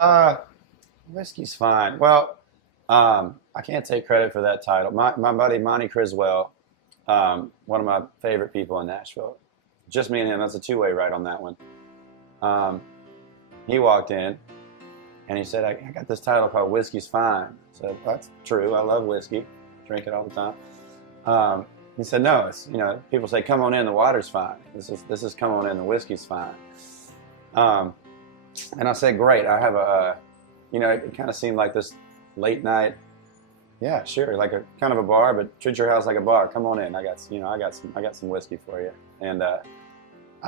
Uh, Whiskey's fine. Well, I can't take credit for that title. My buddy Monty Criswell, one of my favorite people in Nashville, just me and him. That's a two-way ride on that one. Um, he walked in and he said, I got this title called Whiskey's Fine. I said, that's true. I love whiskey. Drink it all the time. He said, no, it's, people say, come on in, the water's fine. This is come on in, the whiskey's fine. Um, and I said, great. I have it kind of seemed like this late night, yeah, sure, like a kind of a bar, but treat your house like a bar. Come on in. I got some whiskey for you. And I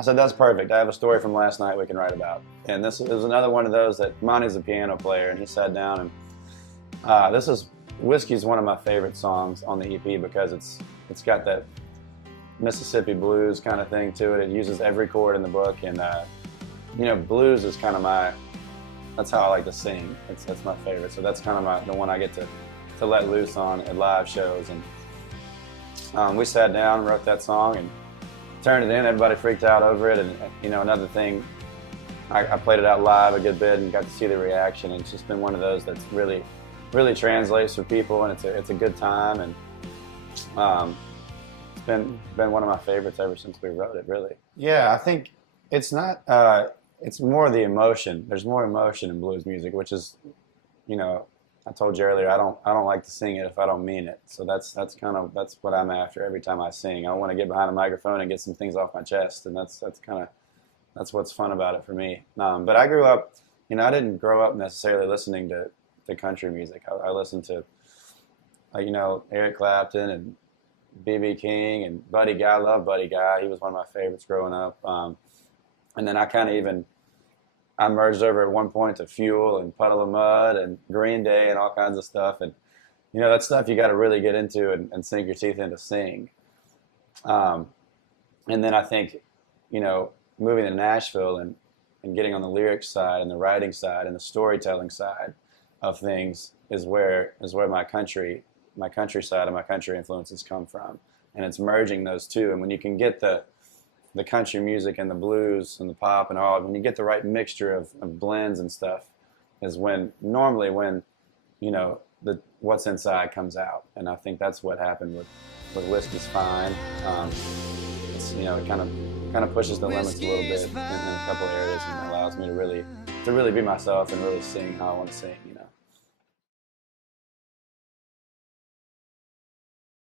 said, that's perfect. I have a story from last night we can write about. And this is another one of those that Monty's a piano player, and he sat down and Whiskey's one of my favorite songs on the EP because it's got that Mississippi blues kind of thing to it. It uses every chord in the book, and blues is kind of that's how I like to sing. That's my favorite. So that's kind of the one I get to let loose on at live shows. And we sat down and wrote that song and turned it in. Everybody freaked out over it. And another thing, I played it out live a good bit and got to see the reaction. And it's just been one of those that's really translates for people, and it's a good time. And it's been one of my favorites ever since we wrote it. Really. Yeah, I think it's not. It's more the emotion. There's more emotion in blues music, which is, I told you earlier, I don't like to sing it if I don't mean it. So that's what I'm after every time I sing. I want to get behind a microphone and get some things off my chest, and that's what's fun about it for me. But I grew up, I didn't grow up necessarily listening to country music. I listened to, Eric Clapton and B.B. King and Buddy Guy. I love Buddy Guy. He was one of my favorites growing up. And then I merged over at one point to Fuel and Puddle of Mud and Green Day and all kinds of stuff. And, that stuff you got to really get into and sink your teeth into sing. And then I think, moving to Nashville and getting on the lyrics side and the writing side and the storytelling side of things is where my country side and my country influences come from. And it's merging those two. And when you can get the country music and the blues and the pop and all, when you get the right mixture of blends and stuff, is normally when the what's inside comes out. And I think that's what happened with Whiskey's Fine. It kind of pushes the limits a little bit in a couple areas, and allows me to really be myself and really sing how I want to sing.